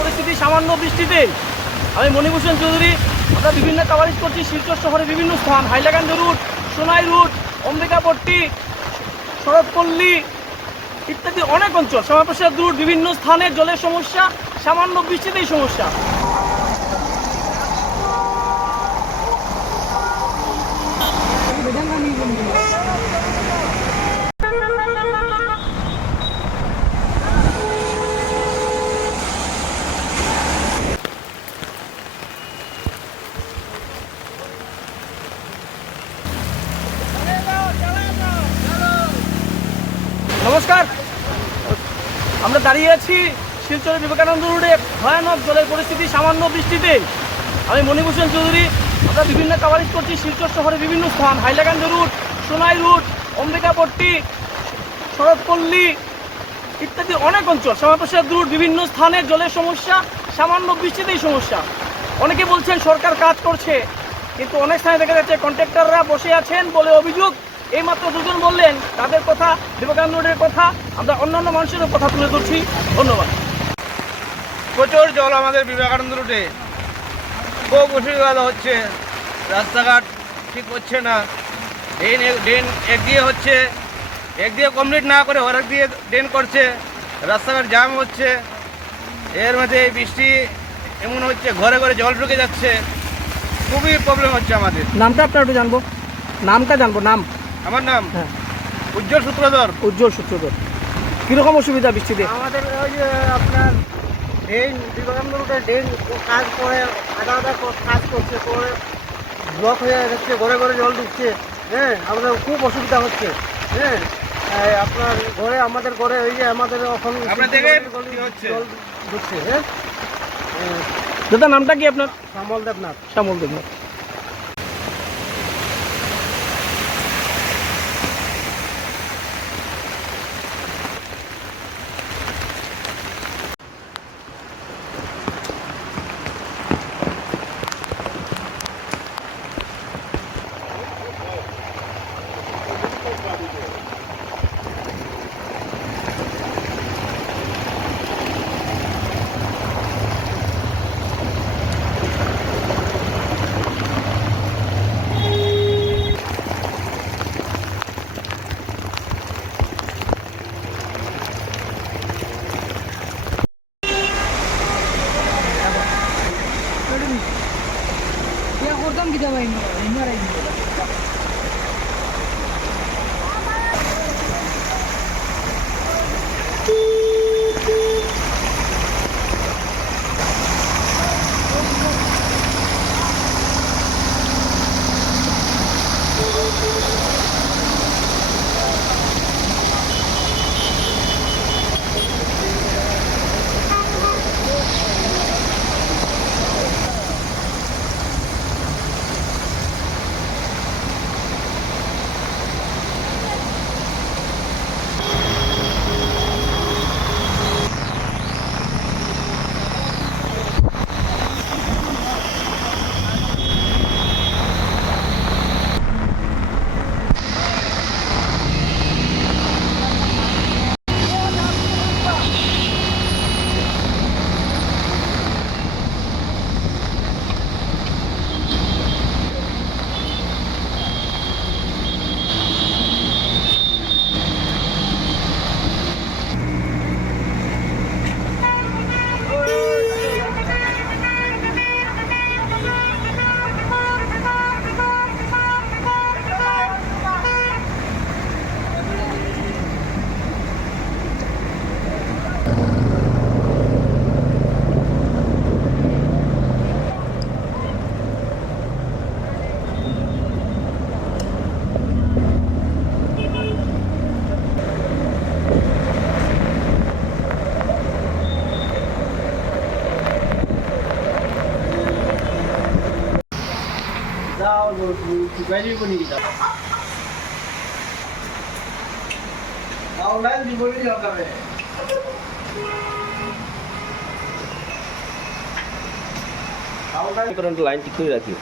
পরিস্থিতি সামান্য বৃষ্টিতে। আমি মণিভূষণ চৌধুরী, আমরা বিভিন্ন কাভারেজ করছি শিলচর শহরের বিভিন্ন স্থান। হাইলাকান্দি রুট, সোনাই রুট, অম্বিকাপট্টি, শরৎপল্লী ইত্যাদি অনেক অঞ্চল। শ্যামাপ্রসাদ রুট বিভিন্ন স্থানে জলের সমস্যা, সামান্য বৃষ্টিতেই সমস্যা। নমস্কার। আমরা দাঁড়িয়ে আছি শিলচরের বিবেকানন্দ রোডে। ভয়ানক জলের পরিস্থিতি, সামান্য বৃষ্টিতে। আমি মণিভূষণ চৌধুরী। আমরা বিভিন্ন কাভারেজ করছি শিলচর শহরে বিভিন্ন স্থান। হাইলাকান্দি রুট সোনাই রুট অম্বিকাপট্টি, শরৎপল্লী ইত্যাদি অনেক অঞ্চল। শ্যামাপ্রসাদ রুট বিভিন্ন স্থানে জলের সমস্যা, সামান্য বৃষ্টিতেই সমস্যা। অনেকে বলছেন সরকার কাজ করছে, কিন্তু অনেক স্থানে দেখা যাচ্ছে কন্ট্রাক্টররা বসে আছেন বলে অভিযোগ। এইমাত্র দুজন বললেন তাদের কথা বিবেকানন্দ রোডের কথা আমরা অন্যান্য মানুষেরও কথা তুলে ধরছি। ধন্যবাদ। প্রচুর জল আমাদের বিবেকানন্দ রুটে। খুব অসুবিধা হচ্ছে। রাস্তাঘাট ঠিক হচ্ছে না। ড্রেন ড্রেন এক দিয়ে হচ্ছে এক দিয়ে কমপ্লিট না করে আরেক দিয়ে ড্রেন করছে। রাস্তাঘাট জাম হচ্ছে। এর মধ্যে এই বৃষ্টি এমন হচ্ছে ঘরে ঘরে জল ঢুকে যাচ্ছে। খুবই প্রবলেম হচ্ছে আমাদের। নামটা আপনার একটু জানব। নামটা জানব নাম। আমার নাম হ্যাঁ। উজ্জ্বল সূত্রধর। উজ্জ্বল সূত্রধর। কীরকম অসুবিধা বৃষ্টিতে? আমাদের ওই যে আপনার ড্রেন বিবেকানন্দ রোডে ড্রেন কাজ করে আধা আধা কাজ করছে করে ব্লক হয়ে যাচ্ছে ঘরে ঘরে জল ঢুকছে হ্যাঁ? আমাদের খুব অসুবিধা হচ্ছে হ্যাঁ? আপনার ঘরে আমাদের ঘরে ওই যে আমাদের এখন। জল ঢুকছে হ্যাঁ? দাদা নামটা কি আপনার? শ্যামল দেবনাথ। শ্যামল Debnath. Ya oradan gidemeyin. Nereye gidiyorlar? যাও বাইরে নিয়ে যাও অনলাইন জীবনই হবে কারেন্ট লাইন ঠিক করে রাখি